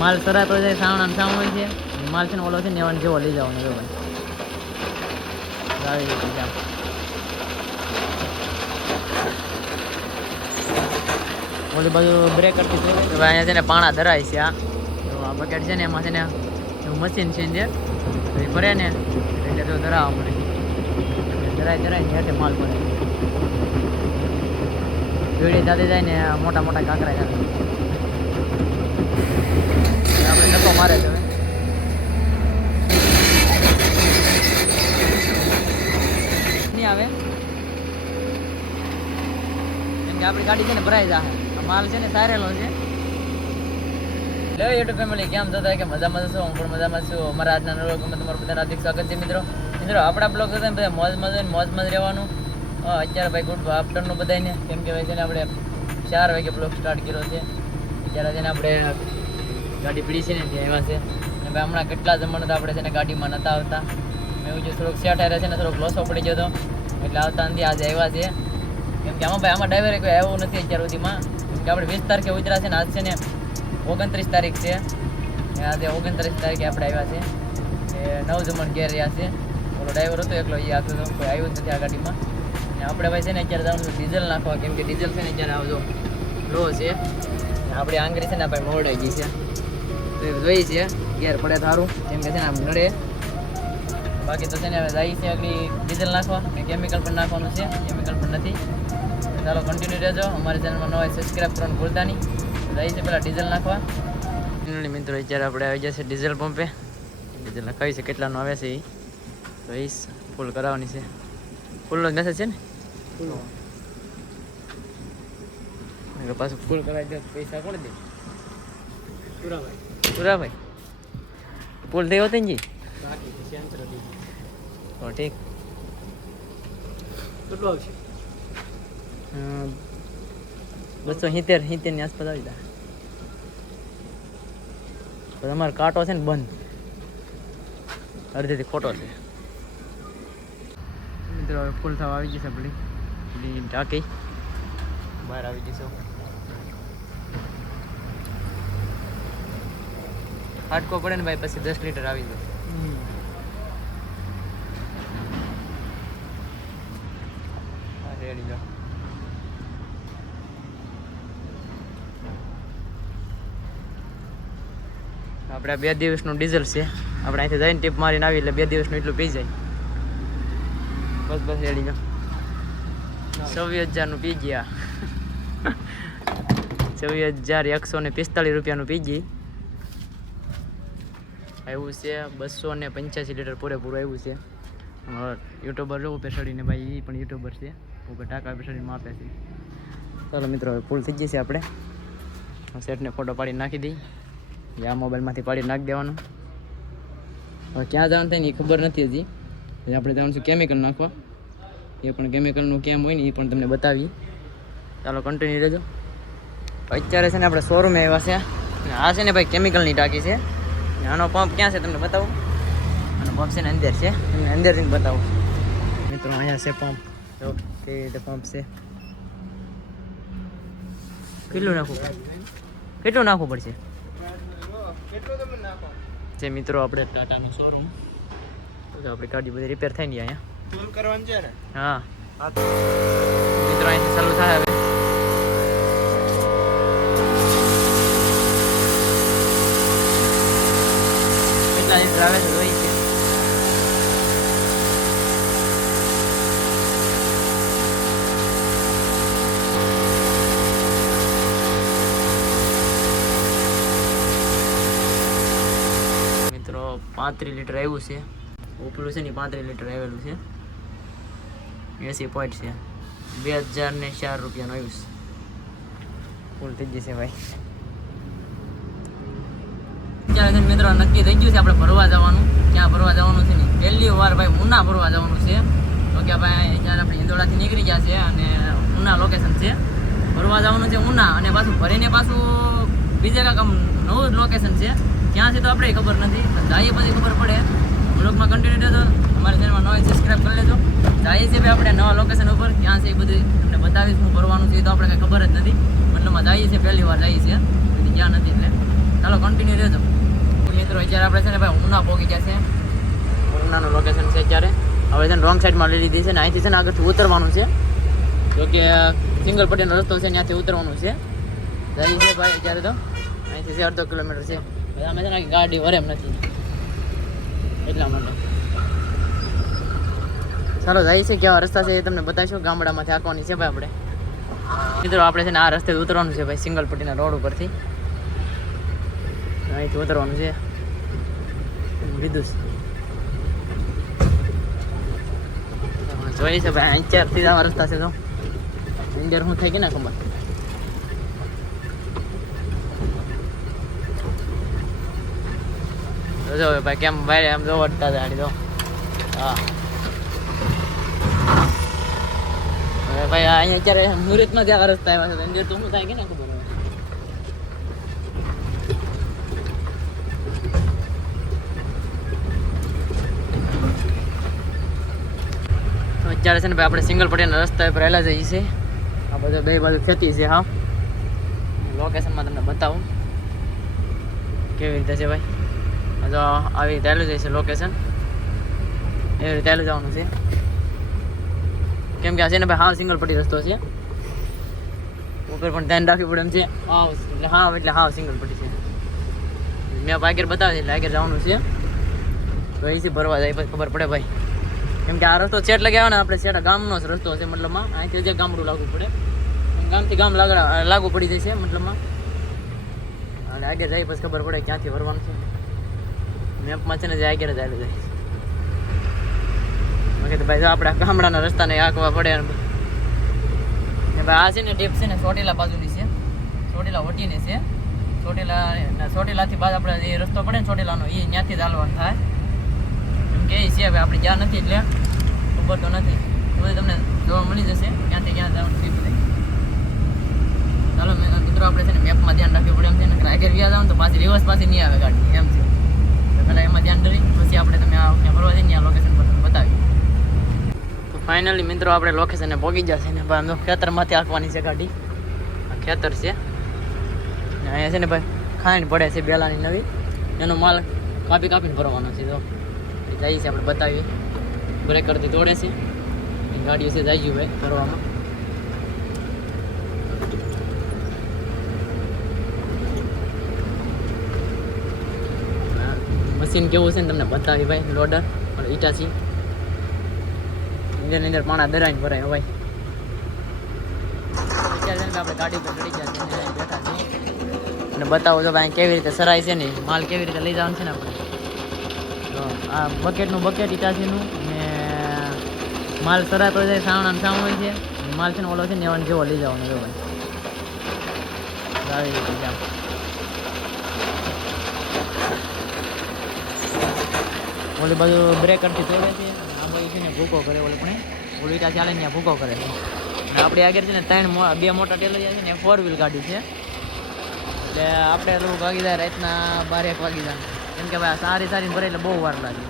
માલ સરાતો જાય સાવણા સાવણ હોય છે માલ છે ને ઓલો છે ને એવા જેવો લઈ જવાનો જો ભાઈ આવી રીતે જામ ઓલી બાજુ બ્રેક કરતી છે અહીંયા છે ને પાણા ધરાય છે આ બકેટ છે ને એમાં છે ને મશીન છે ને એ ભરે ને એટલે તો ધરાવવા પડે ધરાય ને હેઠે માલ પડે વેડી જાતે જાય ને મોટા મોટા કાંકરા જાય આપણે નતો મારે છે નહીં આવે કેમ કે આપણી ગાડી છે ને ભરાઈ જાય માલ છે ને સારેલો છે યુટ્યુબ ફેમિલી કેમ થતા કે મજામાં છો હું પણ મજામાં છું અમારા આજના નવલોગમાં તમારું બધાનું હાર્દિક સ્વાગત છે મિત્રો આપણા બ્લોગ હતા ને બધા મોજમાં જ રહેવાનું અત્યારે ભાઈ ગુડ આફ્ટરનૂન બધાને કેમ કે ભાઈ છે ને આપણે 4 વાગે બ્લોગ સ્ટાર્ટ કર્યો છે અત્યારે છે ને આપણે ગાડી પીડી છે ને ત્યાં એવા છે અને ભાઈ હમણાં કેટલા જમણ તો આપણે છે ને ગાડીમાં નહોતા આવતા મેં એવું જે થોડોક સેટ આવ્યા છે ને થોડોક લોસો પડી ગયો હતો એટલે આવતા નથી આજે આવ્યા છે કેમ કે આમાં ભાઈ આમાં ડ્રાઈવરે કોઈ આવ્યું નથી અત્યાર સુધીમાં કેમ કે આપણે 20 તારીખે ઉતર્યા છે ને આજ છે ને 29 તારીખ છે આજે 29 તારીખે આપણે આવ્યા છે એ 9 જમણ ઘેર રહ્યા છે ઓલો ડ્રાઈવર હતો એકલો એ આવતો હતો કોઈ આવ્યું જ નથી આ ગાડીમાં અને આપણે ભાઈ છે ને અત્યારે જવાનું ડીઝલ નાખવા કેમ કે ડીઝલ છે ને અત્યારે આવજો લો છે આપણી આંગળી છે ને ભાઈ મોડાઈ ગઈ છે તો એ જોઈ છે ઘેર પડે સારું કેમ કે છે ને આમ નડે બાકી તો છે ને હવે જાય છે આગળ ડીઝલ નાખવા કે કેમિકલ પણ નાખવાનું છે કેમિકલ પણ નથી ચાલો કન્ટિન્યુ રહેજો અમારી ચેનલમાં નવા સબસ્ક્રાઈબ કરવાનું ભૂલતા નહીં જાય છે પહેલાં ડીઝલ નાખવા મિત્રો અત્યારે આપણે આવી જશે ડીઝલ પંપે ડીઝલ નખાવી છે કેટલાનું આવે છે એ તો એ ફૂલ કરાવવાની છે ફૂલનો જ મેસેજ છે ને પાછું ફૂલ કરાવી દે પૈસા કોણ દે પુરાભાઈ ફૂલ થયો હતો ને જી તો ઠીક કેટલું આવશે 270 ની આસપાસ આવી જાય તો તમારો કાંટો છે ને બંધ અડધેથી ખોટો છે મિત્રો હવે ફૂલ થવા આવી જશે આપણી ટાંકી બહાર આવી જશે હાટકો પડે ને ભાઈ પછી 10 લીટર આવી જાય રેડી જાઓ આપણે 2 દિવસનું ડીઝલ છે આપણે અહીંથી જઈને ટીપ મારીને આવી એટલે 2 દિવસનું એટલું પી જાય બસ રેડી જાઓ 24,000નું પી ગયા 24,145 રૂપિયાનું પી ગઈ આવ્યું છે 285 લીટર પૂરેપૂરું આવ્યું છે યુટ્યુબર જો ઉપર ચડીને ભાઈ એ પણ યુટ્યુબર છે ઉપર ટાંકા ઉપર ચડીને માપે છે ચાલો મિત્રો હવે ફૂલ થઈ જશે આપણે સેટને ફોટો પાડી નાખી દઈએ આ મોબાઈલમાંથી પાડી નાખી દેવાનું હવે ક્યાં જવાનું થાય ને એ ખબર નથી હજી આપણે જવાનું છે કેમિકલ નાખવા એ પણ કેમિકલનું કેમ હોય ને એ પણ તમને બતાવીએ ચાલો કન્ટિન્યુ રહેજો અત્યારે છે ને આપણે શોરૂમે આવ્યા છે આ છે ને ભાઈ કેમિકલની ટાંકી છે આનો પંપ ક્યાં છે તમને બતાવું આનો પંપ છે ને અંદર છે તમને અંદરથી બતાવું મિત્રો અહીંયા છે પંપ જો કેવી રીતે પંપ છે કેટલું નાખવું પડશે જે મિત્રો આપણે ટાટાનું શોરૂમ આપણી ગાડી બધી રિપેર થઈ ને અહીંયા ફૂલ કરવાનું છે ને હા મિત્રો અહીંથી ચાલુ થાય હવે કેટલા લીટર આવે છે જોઈ છે મિત્રો 35 લીટર આવ્યું છે ઉપલું છે ને 35 લીટર આવેલું છે 80 પોઈન્ટ છે 2004 રૂપિયાનું આવ્યું છે ફૂલ થઈ જશે ભાઈ અત્યારે મિત્રો નક્કી થઈ ગયું છે આપણે ભરવા જવાનું ક્યાં ભરવા જવાનું છે ને પહેલી વાર ભાઈ ઉના ભરવા જવાનું છે તો કે ભાઈ જ્યારે આપણે હિંદોળાથી નીકળી ગયા છે અને ઉના લોકેશન છે ભરવા જવાનું છે ઉના અને પાછું ભરીને પાછું બીજે કાંક નવું લોકેશન છે ક્યાં છે તો આપણે ખબર નથી જઈએ પછી ખબર પડે બ્લોગમાં કન્ટિન્યુ રહેજો અમારી ચેનલમાં નવા સબસ્ક્રાઈબ કરી લેજો જઈએ છીએ ભાઈ આપણે નવા લોકેશન ઉપર ક્યાં છે એ બધું તમને બતાવીશ હું ભરવાનું છે એ તો આપણે કંઈ ખબર જ નથી મતલબમાં જઈએ છીએ પહેલી વાર જઈએ છીએ ક્યાં નથી એટલે ચાલો કન્ટિન્યુ રહેજો મિત્રો. અત્યારે આપણે છે ને ભાઈ ઉના પહોંચી ગયા છે. ઉનાનું લોકેશન છે અત્યારે. હવે છે ને રોંગ સાઈડમાં લઈ લીધી છે ને અહીંથી છે ને આગળથી ઉતરવાનું છે. જો કે સિંગલ પટ્ટીનો રસ્તો છે ત્યાંથી ઉતરવાનું છે. જાય છે ભાઈ અત્યારે તો અહીંથી છે 1.5 કિલોમીટર છે. અમે છે ને ગાડી વરે એમ નથી એટલા માટે. ચાલો જાય છે કેવા રસ્તા છે એ તમને બતાવીશું. ગામડામાંથી આંકવાની છે ભાઈ આપણે. મિત્રો આપણે છે ને આ રસ્તે ઉતરવાનું છે ભાઈ સિંગલ પટ્ટીના રોડ ઉપરથી. અહીંથી ઉતરવાનું છે લીધું જોઈએ છે ભાઈ. અહીંથી આવા રસ્તા છે તો અંદર શું થાય કે ના ખબર. જો ભાઈ કેમ ભાઈ આમ જો વટતા જાડી તો હા ભાઈ અહીંયા અત્યારે મુહૂર્તમાં જ આવા રસ્તા આવ્યા છે. અંદર તો શું થાય કે ના ખબર. અત્યારે છે ને ભાઈ આપણે સિંગલ પટ્ટીના રસ્તા પર રહેલા જઈએ છીએ. આ બધું બે બાજુ ખેતી છે. હા લોકેશનમાં તમને બતાવું કેવી રીતે છે ભાઈ. જો આવી રીતે ચાલુ જાય છે લોકેશન. એવી રીતે ચાલુ જવાનું છે કેમ કે આ છે ને ભાઈ હાવ સિંગલ પટ્ટી રસ્તો છે. ઉપર પણ ધ્યાન રાખવું પડે એમ છે. હાવ એટલે હાવ સિંગલ પટ્ટી છે. મેં આગળ બતાવે એટલે આગળ જવાનું છે. તો અહીંથી ભરવા જાય પછી ખબર પડે ભાઈ. કેમ કે આ રસ્તો છેટ લગાવ્યો ને આપણે છેટા ગામનો જ રસ્તો છે. મતલબમાં અહીંથી જે ગામડું લાગવું પડે ગામથી ગામ લાગુ પડી જાય છે મતલબમાં. અને આગળ જાય પછી ખબર પડે ક્યાંથી ભરવાનું છે. મેપમાં છે ને જે આગળ જ આવી જાય. તો ભાઈ જો આપણે ગામડાના રસ્તાને આંકવા પડે ને ભાઈ. આ છે ને ટેપ છે ને ચોટીલા બાજુની છે. ચોટીલા વટીની છે. ચોટીલાથી બાદ આપણે જે રસ્તો પડે ને ચોટીલાનો એ ત્યાંથી જ હાલવાનું થાય એમ કે છે. હવે આપણે જ્યાં નથી એટલે ખબર તો નથી. તો તમને જોવા મળી જશે ક્યાંથી ક્યાં જવાનું છે બધે. ચાલો મિત્રો આપણે છે ને મેપમાં ધ્યાન રાખવું પડે એમ છે ને. આગળ વ્યા જાવ તો પાછી રિવર્સ પાછી નહીં આવે ગાડી એમ છે. તો પહેલાં એમાં ધ્યાન ધરી પછી આપણે તમે ત્યાં ફરવા જઈને આ લોકેશન પર તમને બતાવી. તો ફાઇનલી મિત્રો આપણે લોકેશને પહોંચી જશે ને ભાઈ. આમ ખેતરમાંથી આંકવાની છે ગાડી. આ ખેતર છે ને અહીંયા છે ને ભાઈ ખાંડ પડે છે બેલાની નવી. એનો માલ કાપીને ભરવાનો છે. તો જઈએ છે આપણે બતાવીએ. બ્રેક કરતી તોડે છે ગાડીઓ છે જઈ ગયું ભાઈ ભરવામાં. મશીન કેવું છે ને તમને બતાવી ભાઈ. લોડર ઈટાચી અંદર પાણા દરાઈને ભરાય ભાઈ. આપણે ગાડી પર ચડી ગયા બેઠા છીએ અને બતાવો છો ભાઈ કેવી રીતે સરાય છે ને માલ કેવી રીતે લઈ જવાનું છે ને આપણે. આ બકેટનું બકેટ ઈટાચીનું ને માલ સરાતો જાય સાવણા સાવણ હોય છે. માલ છે ને ઓલો છે ને એવાનો જેવો લઈ જવાનો જો ભાઈ. આવી રીતે જામ ઓલી બાજુ બ્રેક કરતી તોડે છે. આ બાજુ છે ને ભૂકો કરે ઓલી પણ ઓલી ઈટા ચાલે ને ત્યાં ભૂકો કરે છે. અને આપણે આગળ છે ને બે મોટા ટેલર છે ને 4 વ્હીલ ગાડી છે. એટલે આપણે લોકો વાગી જાય રાતના 12-1 વાગી જાય. કેમ કે ભાઈ સારી ભરે એટલે બહુ વાર લાગે.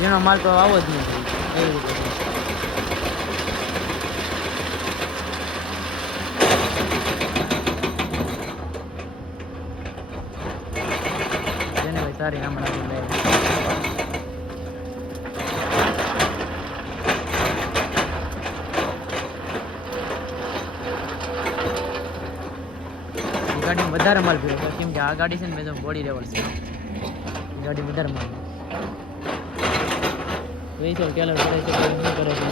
જેનો માલ તો આવો જ નહીં એવી રીતે. સારી હમણાં ગાડી વધારે માલ પીવો કેમ કે આ ગાડી છે ને મેં બોડી લેવલ છે. ગાડી વધારે માલ ટેલર ભરે છે શું કરે છે.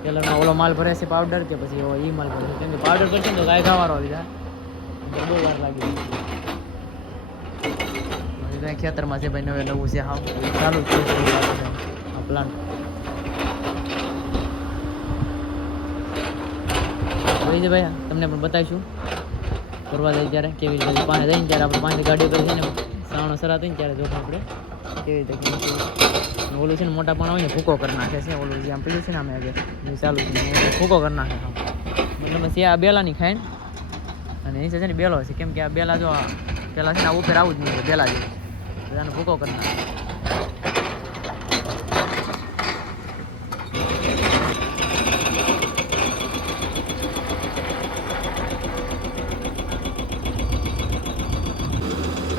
ટેલરમાં ઓલો માલ ભરે છે પાવડર કે પછી એ માલ ભરે છે. કેમ કે પાવડર કરશે ને તો ગાય ખાવાનો આવી જાય. બહુ વાર લાગી ખેતરમાં છે ભાઈ. નવું છે હા ચાલુ જ છે આ પ્લાન્ટ. ભાઈ છે ભાઈ તમને પણ બતાવીશું ફરવા જાય ત્યારે કેવી રીતે પાસે જઈને ત્યારે આપણે પાંચ ગાડીઓ કરી છે ને સાવણો સરા થઈને ત્યારે જોખમ આપણે કેવી રીતે ઓલું છે ને મોટા પણ હોય ને ભૂકો કરી નાખે છે. ઓલું જે આમ પેલું છે ને અમે આગળ ચાલુ છે ભૂકો કરી નાખે. મતલબ પછી આ બેલાની ખાઈને અને નીચે છે ને બેલો છે. કેમ કે આ બેલા જો પેલા છે ને આ ઉપર આવું જ નહીં બેલા જેવું બધાને ભૂકો કરી નાખે.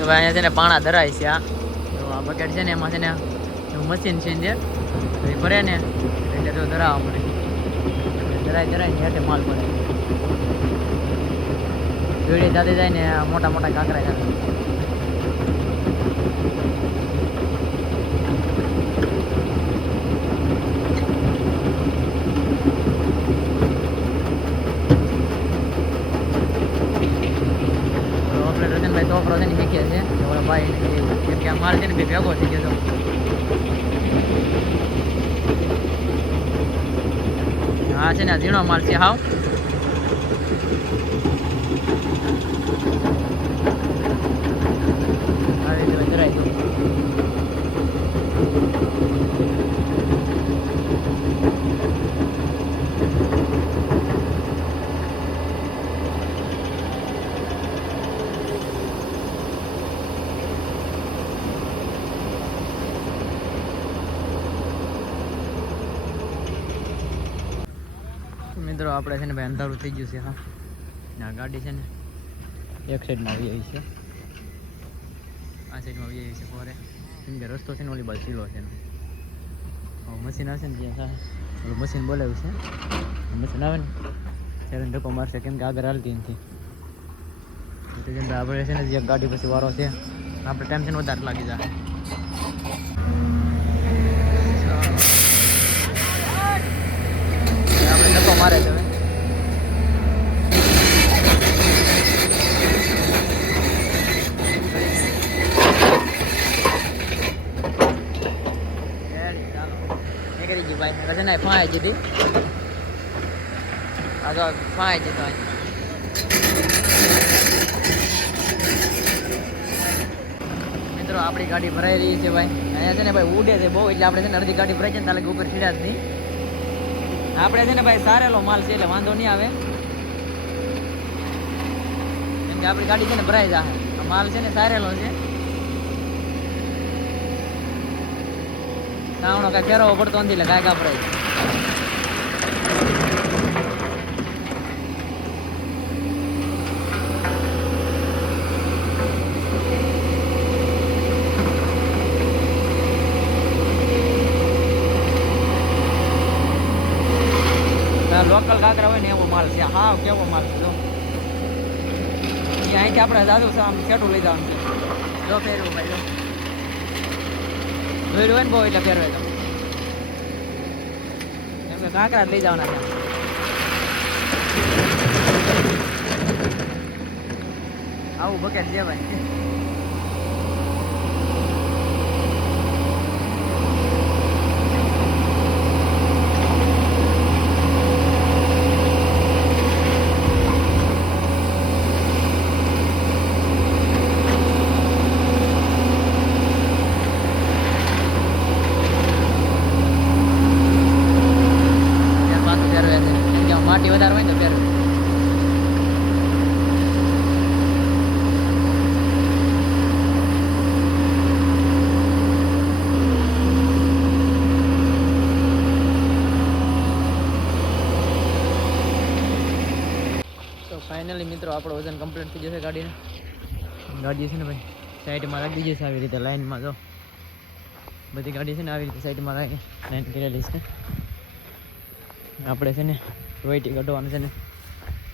ભાઈ અહીંયા છે ને પાણા ધરાય છે આ તો આ બકેટ છે ને એમાં છે ને એવું મશીન છે ને જે ભરે ને એટલે તો ધરાવવા મળે ધરાય ને હેઠે માલ ભરાય જોડે જાતે જાય ને મોટા મોટા કાંકરા જાય રતનભાઈ છોકરો છે ને શીખે છે ભાઈ કેમ કે આ માલ છે ને ભેગો થઈ ગયો હા છે ને ઝીણો માલ છે હાવ આવી રીતે ધરાય મિત્રો આપણે છે ને ભાઈ અંધારું થઈ ગયું છે હા આ ગાડી છે ને એક સાઈડમાં આવી આવી છે આ સાઈડમાં આવી આવી છે પોરે કેમ કે રસ્તો છે ને ઓલી બાજુ સીલો છે મશીન આવશે ને ત્યાં ઓલું મશીન બોલાવ્યું છે મશીન આવે ને ત્યારે ધક્કો મારશે કેમ કે આગળ હાલતી નથી કેમ કે આપણે છે ને જે ગાડી પછી વારો છે આપણે ટાઈમ છે ને વધારે લાગી જાય આપણે ધક્કો મારે છે ભાઈ ને ફાય જીધી આ તો ફાય જીધો મિત્રો આપણી ગાડી ભરાઈ રહી છે ભાઈ અહીંયા છે ને ભાઈ ઉડે છે બહુ એટલે આપણે છે ને અડધી ગાડી ભરાઈ છે ને તાલે ઉપર સીડા જ નહીં આપણે છે ને ભાઈ સારેલો માલ છે એટલે વાંધો નહીં આવે કેમ કે આપણી ગાડી છે ને ભરાઈ જાય આ માલ છે ને સારેલો છે સાવણો કાંઈ ફેરવો પડતો નથી એટલે કાંઈ કાપરાય લોકલ કાંકરા હોય ને એવો માલ છે હા કેવો માલ છે જો અહીંથી આપણે દાદુ આમ સેટું લઈ જવાનું છે જો ફેરવું ભાઈ જો ભીડ હોય ને બહુ એટલે ફેરવે તો એમ કે કાંકરા લઈ જવાના છે આવું બકેટ છે ભાઈ માટી વધારે હોય ને તો ફેરવે તો ફાઇનલી મિત્રો આપણો વજન કમ્પ્લીટ થઈ જશે ગાડીને ગાડી છે ને ભાઈ સાઈડમાં રાખી દીધી છે આવી રીતે લાઈનમાં જો બધી ગાડી છે ને આવી રીતે સાઈડમાં રાખી લાઈન કરેલી છે આપણે છે ને રોઈટી કાઢવાનું છે ને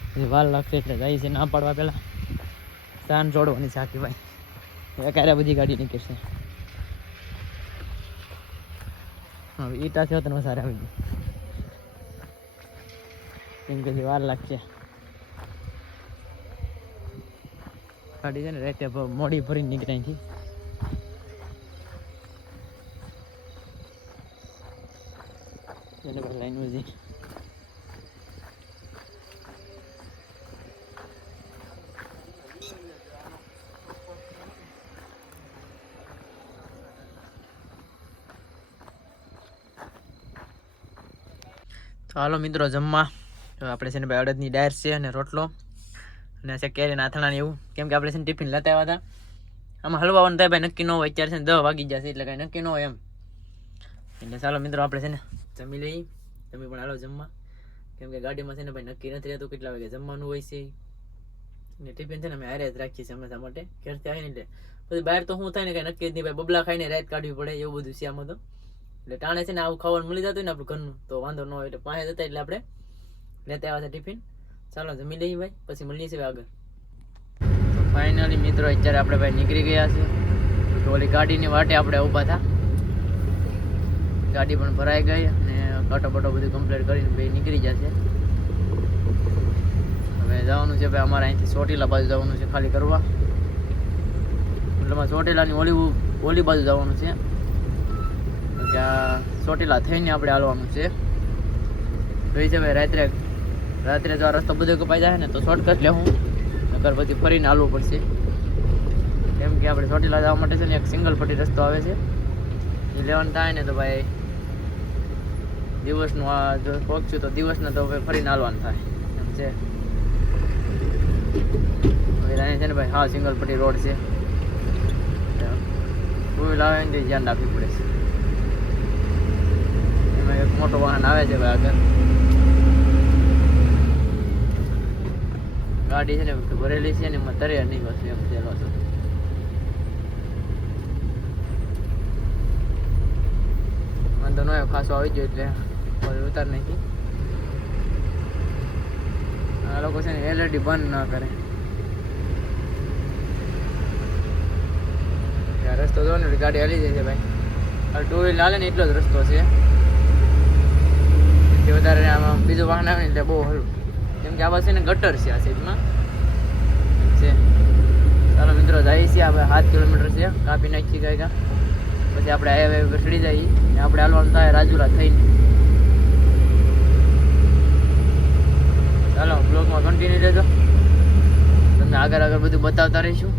પછી વાર લાગશે એટલે જાય છે ના પાડવા પહેલાં સાન જોડવાની સાકી ભાઈ ક્યારે બધી ગાડી નીકળશે હવે ઈટા છે તો સારા આવી ગઈ કેમ કે વાર લાગશે ગાડી છે ને રાતે મોડી ભરીને નીકળે અહીંથી લાઈન વધી તો હાલો મિત્રો જમવા તો આપણે છે ને ભાઈ અડદની ડાયર છે અને રોટલો અને છે કેરીના આથણા એવું કેમ કે આપણે છે ને ટિફિન લેતા આવ્યા હતા આમાં હલવાનું થાય ભાઈ નક્કી ન હોય અત્યારે છે ને 10 વાગી જશે એટલે કાંઈ નક્કી ન હોય એમ એટલે ચાલો મિત્રો આપણે છે ને જમી લઈએ તમે પણ હાલો જમવા કેમ કે ગાડીમાં છે ને ભાઈ નક્કી નથી રહેતું કેટલા વાગે જમવાનું હોય છે ને ટિફિન છે ને અમે હારે જ રાખીએ છીએ હંમેશા માટે ઘેરથી આવીને એટલે પછી બહાર તો શું થાય ને કાંઈ નક્કી જ નહીં ભાઈ, બબલા ખાઈને રાત કાઢવી પડે એવું બધું છે આમાં તો. એટલે ટાણે છે ને આવું ખાવાનું મળી જતું હોય ને આપણું ઘરનું તો વાંધો ન હોય. એટલે પાસે જતા એટલે આપણે લેતા આવ્યા છે ટિફિન. ચાલો જમી લઈએ ભાઈ, પછી મળીએ છીએ આગળ. તો ફાઇનલી મિત્રો અત્યારે આપણે ભાઈ નીકળી ગયા છે. તો ઓલી ગાડીની વાટે આપણે ઊભા હતા, ગાડી પણ ભરાઈ ગઈ અને કાંટો બાટો બધું કમ્પ્લીટ કરીને ભાઈ નીકળી જશે. હવે જવાનું છે ભાઈ અમારે અહીંથી ચોટીલા બાજુ જવાનું છે ખાલી કરવા. એટલે ચોટીલાની ઓલી બાજુ જવાનું છે, ત્યાં ચોટીલા થઈને આપણે હાલવાનું છે. જોઈ છે ભાઈ રાત્રે જો આ રસ્તો બધો કપાઈ જાય ને તો શોર્ટકટ લેવું, નકર પછી ફરીને હાલવું પડશે. કેમ કે આપણે ચોટીલા જવા માટે છે ને એક સિંગલ પટ્ટી રસ્તો આવે છે, એ લેવાનું થાય ને તો ભાઈ દિવસનું આ જો પહોંચ્યું તો દિવસના તો ભાઈ ફરીને હાલવાનું થાય એમ છે. અહીંયા છે ને ભાઈ હા સિંગલ પટ્ટી રોડ છે, ટુ વ્હીલ આવે ને ધ્યાન રાખવી પડે છે. એમાં એક મોટો વાહન આવે છે ભાઈ આગળ, ગાડી છે ને ભરેલી છે ને એમાં તરે નહીં બસ એમ થયેલો છે. વાંધો ન ખાસો આવી ગયો એટલે ઉતાર નાખી. આ લોકો છે ને એલઈડી બંધ ના કરે. રસ્તો જો ને ગાડી હાલી જાય છે ભાઈ, ટુ વ્હીલ હાલે ને એટલો જ રસ્તો છે, એથી વધારે આમાં બીજું વાહન આવે ને એટલે બહુ હલું. કેમ કે આ બસ છે ને ગટર છે આ સાઈડમાં છે. ચાલો મિત્રો જઈએ છીએ આપણે 7 કિલોમીટર છે, કાપી નાખીએ કાંઈ પછી આપણે હાઈવે પર ચડી જઈએ ને આપણે હાલવાનું થાય રાજુલા થઈને. ચાલો બ્લોગમાં કન્ટિન્યુ રહેજો, તમને આગળ બધું બતાવતા રહીશું.